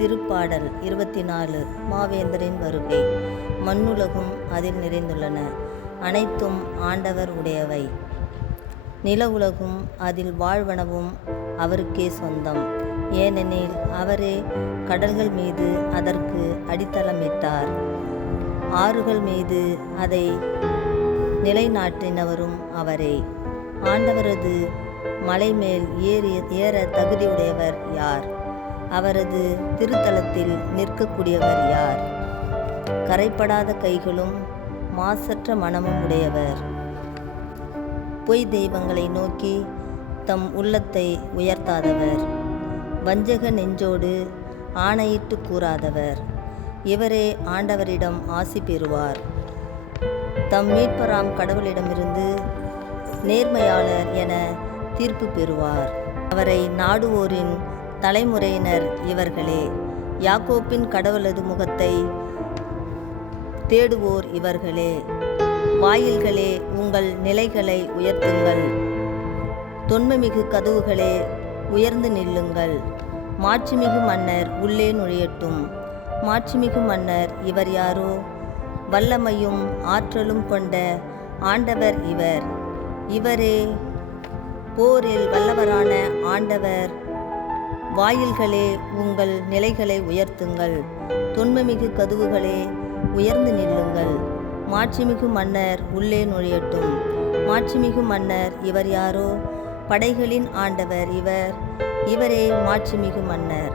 திருப்பாடல் 24. மாவேந்தரின் வருகை. மண்ணுலகும் அதில் நிறைந்துள்ளன, அனைத்தும் ஆண்டவர் உடையவை. நில உலகும் அதில் வாழ்வனவும் அவருக்கே சொந்தம். ஏனெனில் அவரே கடல்கள் மீது அதற்கு அடித்தளமிட்டார், ஆறுகள் மீது அதை நிலைநாட்டினவரும் அவரே. ஆண்டவரது மலை மேல் ஏற தகுதியுடையவர் யார்? அவரது திருத்தலத்தில் நிற்கக்கூடியவர் யார்? கரைப்படாத கைகளும் மாசற்ற மனமும் உடையவர், பொய் தெய்வங்களை நோக்கி தம் உள்ளத்தை உயர்த்தாதவர், வஞ்சக நெஞ்சோடு ஆணையிட்டு கூறாதவர். இவரே ஆண்டவரிடம் ஆசி பெறுவார். தம் மீட்பராம் கடவுளிடமிருந்து நேர்மையாளர் என தீர்ப்பு பெறுவார். அவரை நாடுவோரின் தலைமுறையினர் இவர்களே. யாக்கோப்பின் கடவுளது முகத்தை தேடுவோர் இவர்களே. வாயில்களே, உங்கள் நிலைகளை உயர்த்துங்கள், தொன்மைமிகு கதவுகளே உயர்ந்து நில்லுங்கள். மாட்சிமிகு மன்னர் உள்ளே நுழையட்டும். மாட்சிமிகு மன்னர் இவர் யாரோ? வல்லமையும் ஆற்றலும் கொண்ட ஆண்டவர் இவர். இவரே போரில் வல்லவரான ஆண்டவர். வாயில்களே, உங்கள் நிலைகளை உயர்த்துங்கள், தொன்மைமிகு கதவுகளே உயர்ந்து நில்லுங்கள். மாட்சிமிகு மன்னர் உள்ளே நுழையட்டும். மாட்சிமிகு மன்னர் இவர் யாரோ? படைகளின் ஆண்டவர் இவர். இவரே மாட்சிமிகு மன்னர்.